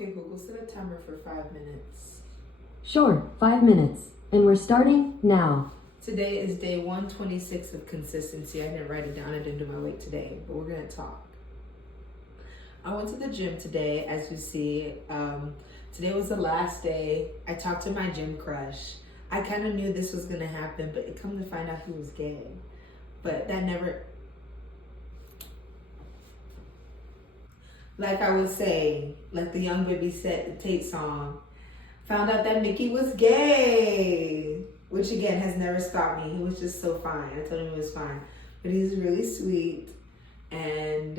Okay, Google, set a timer for 5 minutes. Sure, 5 minutes. And we're starting now. Today is day 126 of consistency. I didn't write it down. I didn't do my weight today, but we're going to talk. I went to the gym today, as you see. Today was the last day. I talked to my gym crush. I kind of knew this was going to happen, but it come to find out he was gay. But that never... Like I was saying, like the Young Baby said, the Tate song, found out that Mickey was gay, which again has never stopped me. He was just so fine. I told him he was fine, but he's really sweet, and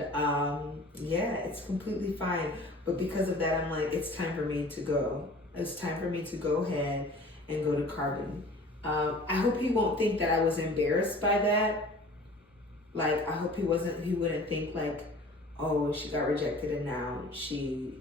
yeah, it's completely fine. But because of that, I'm like, it's time for me to go. It's time for me to go ahead and go to Carbon. I hope he won't think that I was embarrassed by that. Like, I hope he wouldn't think like, oh, she got rejected and now she,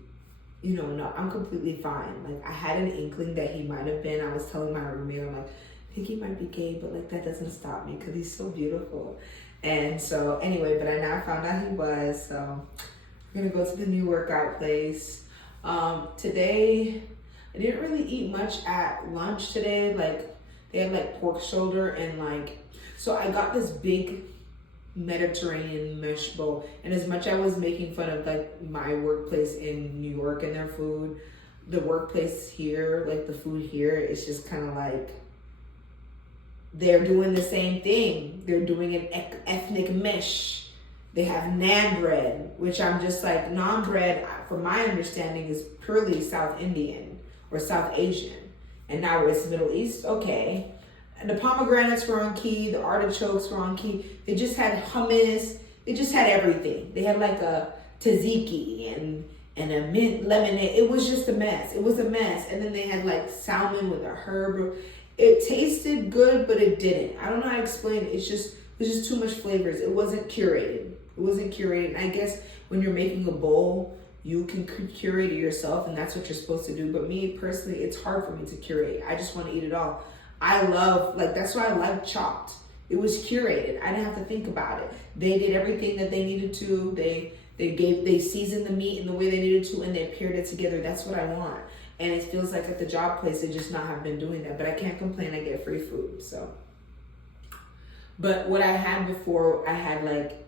no, I'm completely fine. Like, I had an inkling that he might have been. I was telling my roommate, I'm like, I think he might be gay, but like that doesn't stop me because he's so beautiful. And so anyway, but I now found out he was, so we're gonna go to the new workout place. Today, I didn't really eat much at lunch today. Like, they had like pork shoulder and like, so I got this big Mediterranean mesh bowl, and as much I was making fun of like my workplace in New York and their food, the workplace here, like the food here, is just kind of like they're doing the same thing. They're doing an ethnic mesh. They have naan bread, which I'm just like, naan bread, from my understanding, is purely South Indian or South Asian, and now it's Middle East. Okay. And the pomegranates were on key, the artichokes were on key. They just had hummus. They just had everything. They had like a tzatziki and a mint lemonade. It was just a mess. It was a mess. And then they had like salmon with a herb. It tasted good, but it didn't. I don't know how to explain it. It was just too much flavors. It wasn't curated. It wasn't curated. And I guess when you're making a bowl, you can curate it yourself, and that's what you're supposed to do. But me personally, it's hard for me to curate. I just want to eat it all. I love, like, that's why I like Chopped. It was curated. I didn't have to think about it. They did everything that they needed to. They seasoned the meat in the way they needed to, and they paired it together. That's what I want. And it feels like at the job place, they just not have been doing that. But I can't complain. I get free food, so. But what I had before, I had like,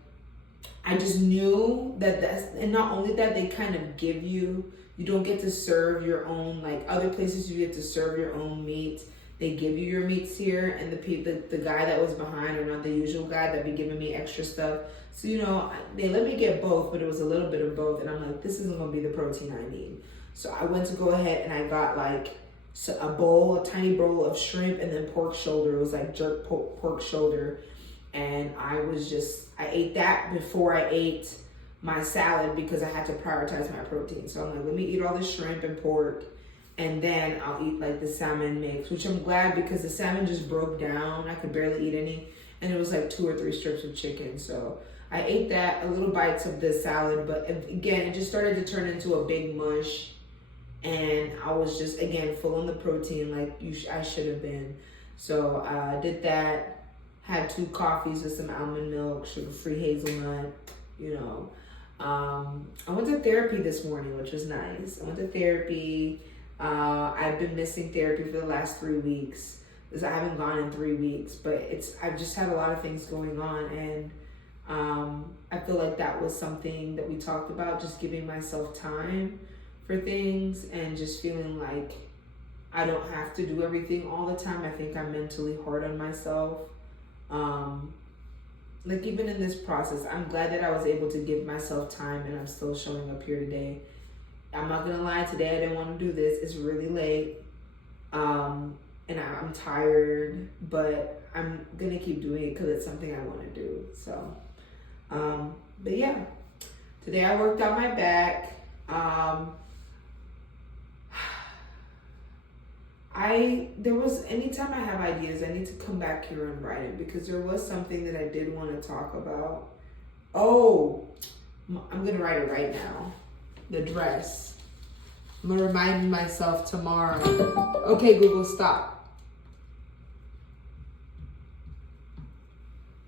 I just knew that and not only that, they kind of give you don't get to serve your own, like other places you get to serve your own meat. They give you your meats here, and the guy that was behind, or not the usual guy that be giving me extra stuff. So, they let me get both, but it was a little bit of both. And I'm like, this isn't going to be the protein I need. So I went to go ahead and I got like a tiny bowl of shrimp and then pork shoulder. It was like jerk pork shoulder. And I ate that before I ate my salad because I had to prioritize my protein. So I'm like, let me eat all the shrimp and pork, and then I'll eat like the salmon mix, which I'm glad because the salmon just broke down. I could barely eat any, and it was like 2 or 3 strips of chicken. So I ate that, a little bites of the salad, but again, it just started to turn into a big mush, and I was just, again, full on the protein like I should have been. So I did that, had 2 coffees with some almond milk, sugar-free hazelnut, I went to therapy this morning, which was nice. I went to therapy. I've been missing therapy for the last 3 weeks because I haven't gone in 3 weeks, but I've just had a lot of things going on, and I feel like that was something that we talked about, just giving myself time for things and just feeling like I don't have to do everything all the time. I think I'm mentally hard on myself. Like even in this process, I'm glad that I was able to give myself time, and I'm still showing up here today. I'm not gonna lie, today I didn't want to do this. It's really late, and I'm tired, but I'm gonna keep doing it because it's something I want to do. So, but yeah, today I worked out my back. Anytime I have ideas, I need to come back here and write it because there was something that I did want to talk about. Oh, I'm gonna write it right now. The dress. I'm gonna remind myself tomorrow. Okay, Google, stop.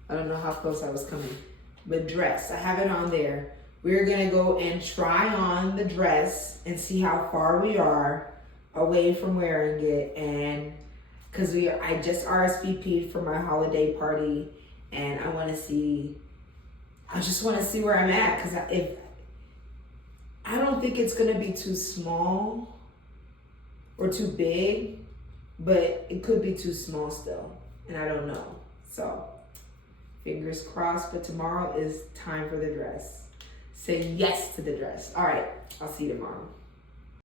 I don't know how close I was coming. But dress, I have it on there. we're gonna go and try on the dress and see how far we are away from wearing it. And because I just RSVP'd for my holiday party, and I just want to see where I'm at, because I don't think it's gonna be too small or too big, but it could be too small still, and I don't know. So fingers crossed, but tomorrow is time for the dress. Say yes to the dress. All right, I'll see you tomorrow.